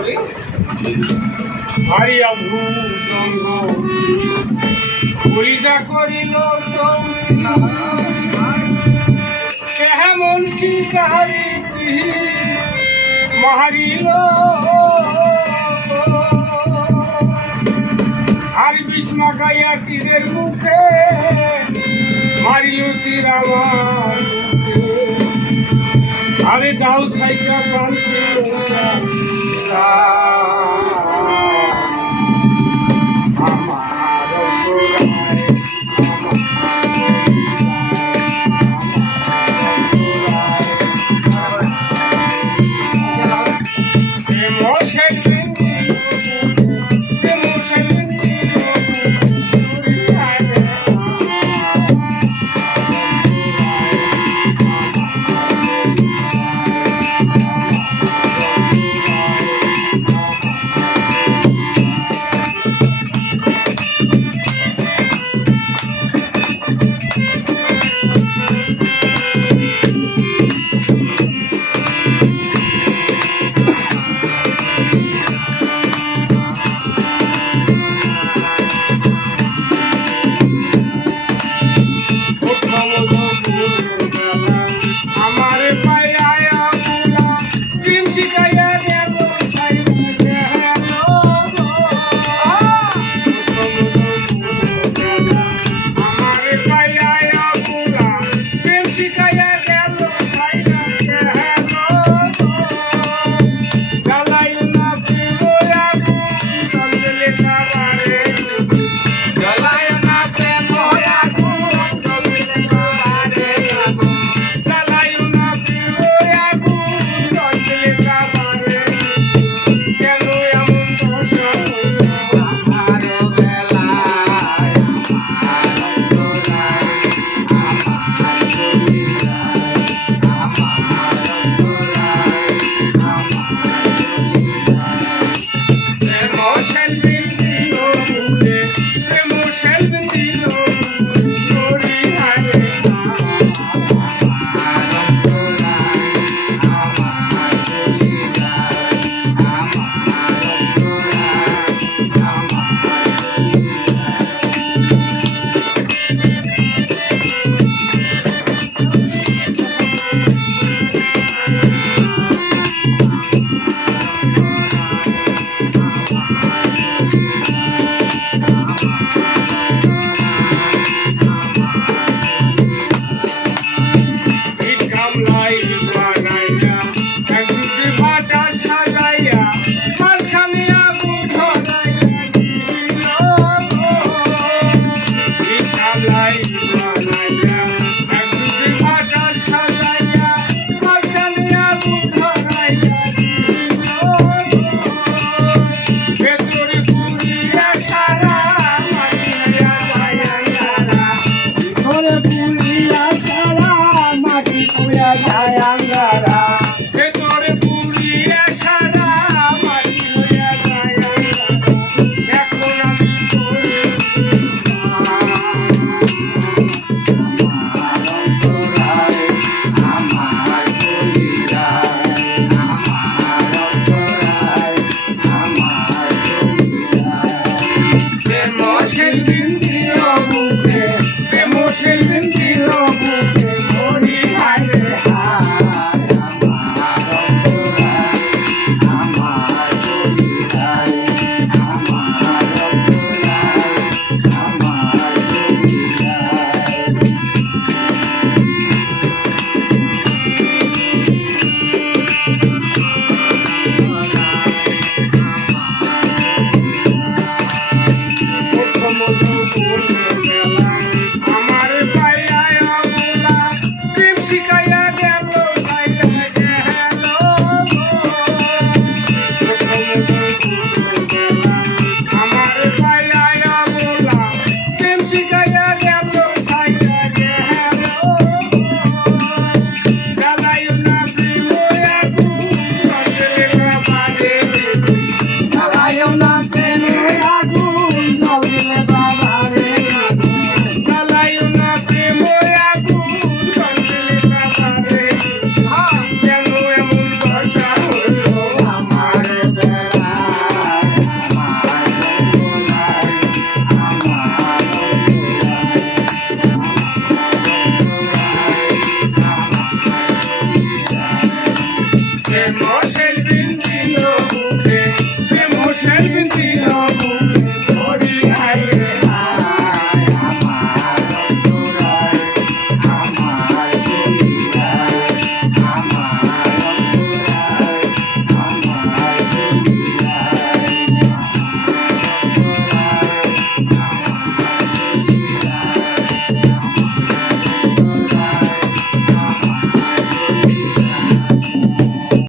করি? হারিয়া ভূসঙ্গ পুলিশা করিল কেমন শিকারি মারিল আর বিষ্মা গাইয়া তীরের মুখে মারিল তীর আমার। আরে দাও ছাইকা প্রান্তে